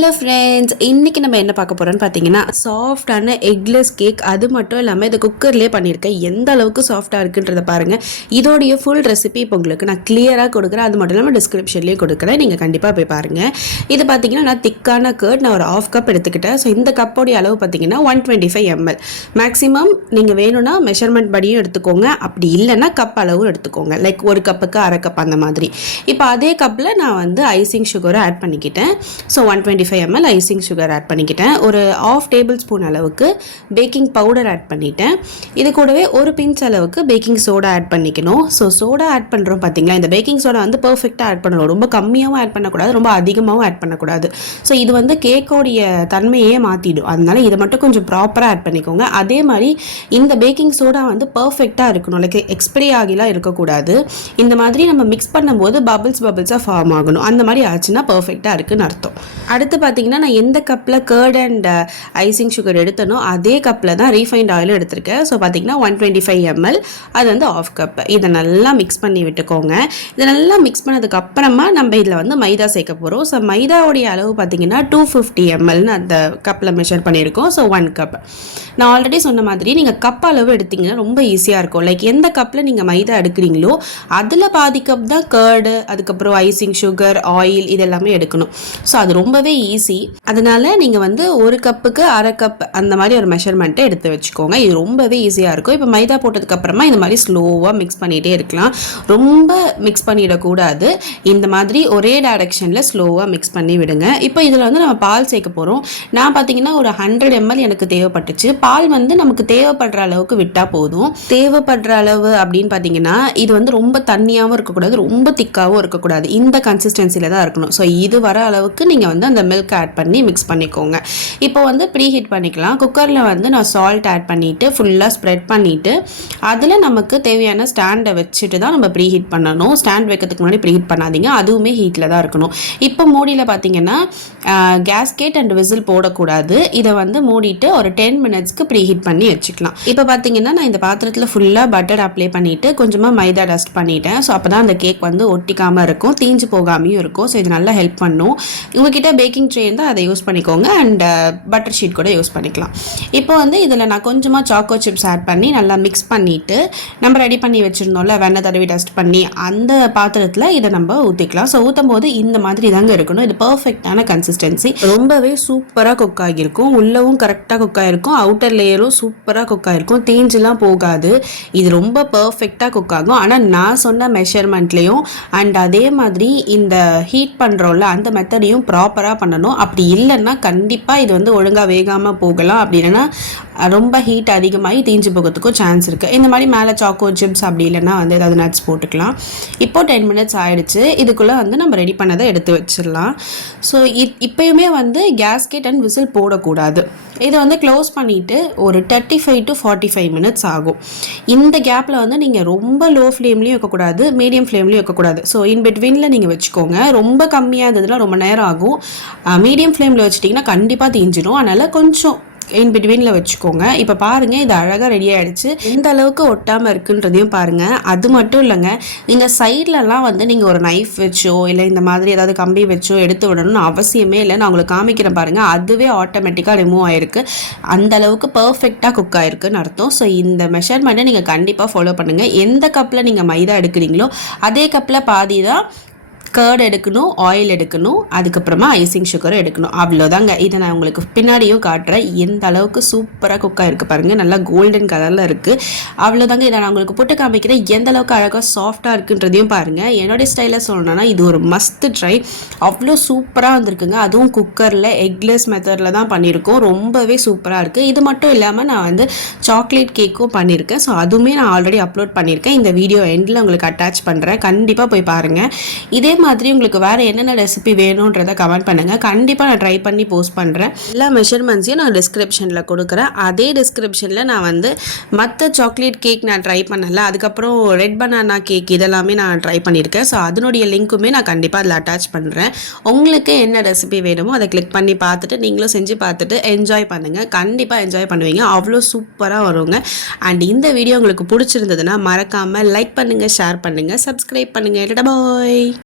Hello friends, இன்றைக்கி நம்ம என்ன பார்க்க போகிறோன்னு பார்த்தீங்கன்னா சாஃப்டான எக்லெஸ் கேக். அது மட்டும் இல்லாமல் இது குக்கர்லேயே பண்ணியிருக்கேன். எந்த அளவுக்கு சாஃப்டாக இருக்குன்றதை பாருங்கள். இதோடைய ஃபுல் ரெசிபி இப்போ உங்களுக்கு நான் கிளியராக கொடுக்குறேன். அது மட்டும் இல்லாமல் டிஸ்கிரிப்ஷன்லேயே கொடுக்குறேன், நீங்கள் கண்டிப்பாக போய் பாருங்கள். இது பார்த்தீங்கன்னா நான் திக்கான கர்ட் நான் ஒரு 1/2 கப் எடுத்துக்கிட்டேன். ஸோ இந்த கப்போடைய அளவு பார்த்தீங்கன்னா 125 ml. மேக்ஸிமம் நீங்கள் வேணும்னா மெஷர்மெண்ட் படியும் எடுத்துக்கோங்க, அப்படி இல்லைன்னா கப் அளவும் எடுத்துக்கோங்க. லைக் ஒரு கப்புக்கு 1/2 கப் அந்த மாதிரி. இப்போ அதே கப்பில் நான் வந்து ஐசிங் சுகரை ஆட் பண்ணிக்கிட்டேன். So 125 ml icing sugar add பண்ணிக்கிட்டேன். ஒரு 1/2 டேபிள் ஸ்பூன் அளவுக்கு பேக்கிங் பவுடர் ஆட் பண்ணிட்டேன். இது கூடவே ஒரு பிஞ்ச் அளவுக்கு பேக்கிங் சோடா ஆட் பண்ணிக்கணும். ஸோ சோடா ஆட் பண்ணுறோம் பார்த்தீங்களா, இந்த பேக்கிங் சோடா வந்து பர்ஃபெக்டாக ஆட் பண்ணணும். ரொம்ப கம்மியாகவும் ஆட் பண்ணக்கூடாது, ரொம்ப அதிகமாகவும் ஆட் பண்ணக்கூடாது. ஸோ இது வந்து கேக்கோடைய தன்மையே மாற்றிடும். அதனால இதை மட்டும் கொஞ்சம் ப்ராப்பராக ஆட் பண்ணிக்கோங்க. அதே மாதிரி இந்த பேக்கிங் சோடா வந்து பர்ஃபெக்டாக இருக்கணும், லைக் எக்ஸ்பைரி ஆகிலாம் இருக்கக்கூடாது. இந்த மாதிரி நம்ம மிக்ஸ் பண்ணும்போது பபிள்ஸாக ஃபார்ம் ஆகணும். அந்த மாதிரி ஆச்சுன்னா பர்ஃபெக்டாக இருக்குன்னு அர்த்தம். அடுத்து பார்த்தீங்கன்னா நான் எந்த கப்பில் கர்ட் அண்ட் ஐசிங் சுகர் எடுத்தனோ அதே கப்பில் தான் ரீஃபைண்ட் ஆயிலும் எடுத்திருக்கேன். ஸோ பார்த்தீங்கன்னா 125 ml, அது வந்து 1/2 கப். இதை நல்லா மிக்ஸ் பண்ணி விட்டுக்கோங்க. இதை நல்லா மிக்ஸ் பண்ணதுக்கு அப்புறமா நம்ம இதில் வந்து மைதா சேர்க்க போகிறோம். ஸோ மைதாவுடைய அளவு பார்த்தீங்கன்னா 250 mlன்னு அந்த கப்பில் மெஷர் பண்ணியிருக்கோம். So 1 cup. நான் ஆல்ரெடி சொன்ன மாதிரி நீங்கள் கப் அளவு எடுத்திங்கன்னா ரொம்ப ஈஸியாக இருக்கும். லைக் எந்த கப்பில் நீங்கள் மைதா எடுக்கிறீங்களோ அதில் பாதி கப் தான் கர்டு, அதுக்கப்புறம் ஐசிங் சுகர், ஆயில் இதெல்லாமே எடுக்கணும். ஸோ அது ரொம்பவே ஈஸி. அதனால நீங்கள் வந்து ஒரு கப்புக்கு 1/2 கப் அந்த மாதிரி ஒரு மெஷர்மெண்ட்டை எடுத்து வச்சுக்கோங்க. இது ரொம்பவே ஈஸியாக இருக்கும். இப்போ மைதா போட்டதுக்கு அப்புறமா இந்த மாதிரி ஸ்லோவாக மிக்ஸ் பண்ணிகிட்டே இருக்கலாம். ரொம்ப மிக்ஸ் பண்ணிடக்கூடாது. இந்த மாதிரி ஒரே டைரக்ஷனில் ஸ்லோவாக மிக்ஸ் பண்ணி விடுங்க. இப்போ இதில் வந்து நம்ம பால் சேர்க்க போகிறோம். நான் பார்த்தீங்கன்னா ஒரு 100 ml எனக்கு தேவைப்பட்டுச்சு. பால் வந்து நமக்கு தேவைப்படுற அளவுக்கு விட்டால் போதும். தேவைப்படுற அளவு அப்படின்னு பார்த்தீங்கன்னா இது வந்து ரொம்ப தண்ணியாகவும் இருக்கக்கூடாது, ரொம்ப திக்காகவும் இருக்கக்கூடாது. இந்த கன்சிஸ்டன்சியில் தான் இருக்கணும். ஸோ இது வர அளவுக்கு நீங்கள் வந்து அந்த மில்க் ஆட் பண்ணி மிக்ஸ் பண்ணிக்கோங்க. இப்போ வந்து ப்ரீ ஹீட் பண்ணிக்கலாம். குக்கரில் வந்து நான் சால்ட் ஆட் பண்ணிவிட்டு ஃபுல்லாக ஸ்ப்ரெட் பண்ணிவிட்டு அதில் நமக்கு தேவையான ஸ்டாண்டை வச்சுட்டு தான் நம்ம ப்ரீ ஹீட் பண்ணணும். ஸ்டாண்ட் வைக்கிறதுக்கு முன்னாடி ப்ரீ ஹீட் பண்ணாதீங்க, அதுவுமே ஹீட்டில் தான் இருக்கணும். இப்போ மூடியில் பார்த்தீங்கன்னா கேஸ்கேட் அண்ட் விசில் போடக்கூடாது. இதை வந்து மூடிட்டு ஒரு 10 மினிட்ஸ்க்கு ப்ரீ ஹீட் பண்ணி வச்சுக்கலாம். இப்போ பார்த்தீங்கன்னா நான் இந்த பாத்திரத்தில் ஃபுல்லாக பட்டர் அப்ளை பண்ணிவிட்டு கொஞ்சமாக மைதா டஸ்ட் பண்ணிட்டேன். ஸோ அப்போ தான் அந்த கேக் வந்து ஒட்டிக்காமல் இருக்கும், தீஞ்சு போகாமையும் இருக்கும். ஸோ இது நல்லா ஹெல்ப் பண்ணும். உங்ககிட்ட பேக்கிங் ட்ரே இருந்தால் அதை யூஸ் பண்ணிக்கோங்க, அண்ட் பட்டர் ஷீட் கூட யூஸ் பண்ணிக்கலாம். இப்போ வந்து இதில் நான் கொஞ்சமாக சாக்கோ சிப்ஸ் ஆட் பண்ணி நல்லா மிக்ஸ் பண்ணிவிட்டு நம்ம ரெடி பண்ணி வச்சுருந்தோம்ல வெண்ணெய் தடவி டஸ்ட் பண்ணி அந்த பாத்திரத்தில் இதை நம்ம ஊற்றிக்கலாம். ஸோ ஊற்றும் போது இந்த மாதிரி தாங்க இருக்கணும். இது பர்ஃபெக்டான கன்சிஸ்டன்சி. ரொம்பவே சூப்பராக குக் ஆகியிருக்கும். உள்ளவும் கரெக்டாக குக் ஆகிருக்கும், அவுட்டர் லேயரும் சூப்பராக குக் ஆகிருக்கும், தீஞ்செலாம் போகாது. இது ரொம்ப பர்ஃபெக்டாக குக் ஆகும். ஆனால் நான் சொன்ன மெஷர்மெண்ட்லேயும் அண்ட் அதே மாதிரி இந்த ஹீட் பண்ணுறோம்ல அந்த மெத்தடையும் ப்ராப்பராக பண்ணணும். அப்படி இல்லைன்னா கண்டிப்பாக இது வந்து ஒழுங்காக வேகாமல் போகலாம். அப்படி இல்லைன்னா ரொம்ப ஹீட் அதிகமாகி தீஞ்சு போகிறதுக்கும் சான்ஸ் இருக்குது. இந்த மாதிரி மேலே சாக்கோ சிப்ஸ் அப்படி இல்லைன்னா வந்து ஏதாவது நட்ஸ் போட்டுக்கலாம். இப்போ 10 மினிட்ஸ் ஆகிடுச்சு. இதுக்குள்ளே வந்து நம்ம ரெடி பண்ணதை எடுத்து வச்சிடலாம். ஸோ இப்போயுமே வந்து கேஸ்கெட் அண்ட் விசில் போடக்கூடாது. இதை வந்து க்ளோஸ் பண்ணிவிட்டு ஒரு 35 to 45 மினிட்ஸ் ஆகும். இந்த கேப்பில் வந்து நீங்கள் ரொம்ப லோ ஃப்ளேம்லேயும் வைக்கக்கூடாது, மீடியம் ஃப்ளேம்லேயும் வைக்கக்கூடாது. ஸோ இன் பிட்வீனில் நீங்கள் வச்சுக்கோங்க. ரொம்ப கம்மியாக இருந்ததுன்னா ரொம்ப நேரம் ஆகும். மீடியம் ஃப்ளேமில் வச்சுட்டிங்கன்னா கண்டிப்பாக தீஞ்சிடும். அதனால் கொஞ்சம் இன் பிட்வீனில் வச்சுக்கோங்க. இப்போ பாருங்கள், இது அழகாக ரெடி ஆகிடுச்சு. எந்த அளவுக்கு ஒட்டாமல் இருக்குன்றதையும் பாருங்கள். அது மட்டும் இல்லைங்க, இந்த சைட்லலாம் வந்து நீங்கள் ஒரு நைஃப் வச்சோ இல்லை இந்த மாதிரி ஏதாவது கம்பி வச்சோ எடுத்து விடணும்னு அவசியமே இல்லை. நான் உங்களுக்கு காமிக்கிறேன் பாருங்கள், அதுவே ஆட்டோமேட்டிக்காக ரிமூவ் ஆகிருக்கு. அந்த அளவுக்கு பர்ஃபெக்டாக குக் ஆகிருக்குன்னு அர்த்தம். ஸோ இந்த மெஷர்மெண்ட்டை நீங்கள் கண்டிப்பாக ஃபாலோ பண்ணுங்கள். எந்த கப்பில் நீங்கள் மைதா எடுக்கிறீங்களோ அதே கப்பில் பாதி தான் கர்ட் எடுக்கணும், ஆயில் எடுக்கணும், அதுக்கப்புறமா ஐசிங் சுகரும் எடுக்கணும். அவ்வளோதாங்க. இதை நான் உங்களுக்கு பின்னாடியும் காட்டுறேன். எந்த அளவுக்கு சூப்பராக குக் ஆகிருக்கு பாருங்கள், நல்லா கோல்டன் கலரில் இருக்குது. அவ்வளோதாங்க. இதை நான் உங்களுக்கு போட்டு காமிக்கிறேன். எந்த அளவுக்கு அழகாக சாஃப்டாக இருக்குன்றதையும் பாருங்கள். என்னுடைய ஸ்டைலில் சொல்லணும்னா இது ஒரு மஸ்ட் ட்ரை. அவ்வளோ சூப்பராக வந்திருக்குங்க. அதுவும் குக்கரில் எக்லெஸ் மெத்தடில் தான் பண்ணியிருக்கோம். ரொம்பவே சூப்பராக இருக்குது. இது மட்டும் இல்லாமல் நான் வந்து சாக்லேட் கேக்கும் பண்ணியிருக்கேன். ஸோ அதுவுமே நான் ஆல்ரெடி அப்லோட் பண்ணியிருக்கேன். இந்த வீடியோ எண்டில் உங்களுக்கு அட்டாச் பண்ணுறேன், கண்டிப்பாக போய் பாருங்கள். இதே மாதிரி உங்களுக்கு வேறு என்னென்ன ரெசிபி வேணுன்றதை கமெண்ட் பண்ணுங்கள். கண்டிப்பாக நான் ட்ரை பண்ணி போஸ்ட் பண்ணுறேன். எல்லா மெஷர்மெண்ட்ஸையும் நான் டிஸ்கிரிப்ஷனில் கொடுக்குறேன். அதே டிஸ்கிரிப்ஷனில் நான் வந்து மற்ற சாக்லேட் கேக் நான் ட்ரை பண்ணல, அதுக்கப்புறம் ரெட் பனானா கேக் இதெல்லாமே நான் ட்ரை பண்ணியிருக்கேன். ஸோ அதனுடைய லிங்க்குமே நான் கண்டிப்பாக அதில் அட்டாச் பண்ணுறேன். உங்களுக்கு என்ன ரெசிபி வேணுமோ அதை கிளிக் பண்ணி பார்த்துட்டு நீங்களும் செஞ்சு பார்த்துட்டு என்ஜாய் பண்ணுங்கள். கண்டிப்பாக என்ஜாய் பண்ணுவீங்க. அவ்வளோ சூப்பராக வருங்க. அண்ட் இந்த வீடியோ உங்களுக்கு பிடிச்சிருந்ததுன்னா மறக்காமல் லைக் பண்ணுங்கள், ஷேர் பண்ணுங்கள், சப்ஸ்கிரைப் பண்ணுங்கள். பாய்.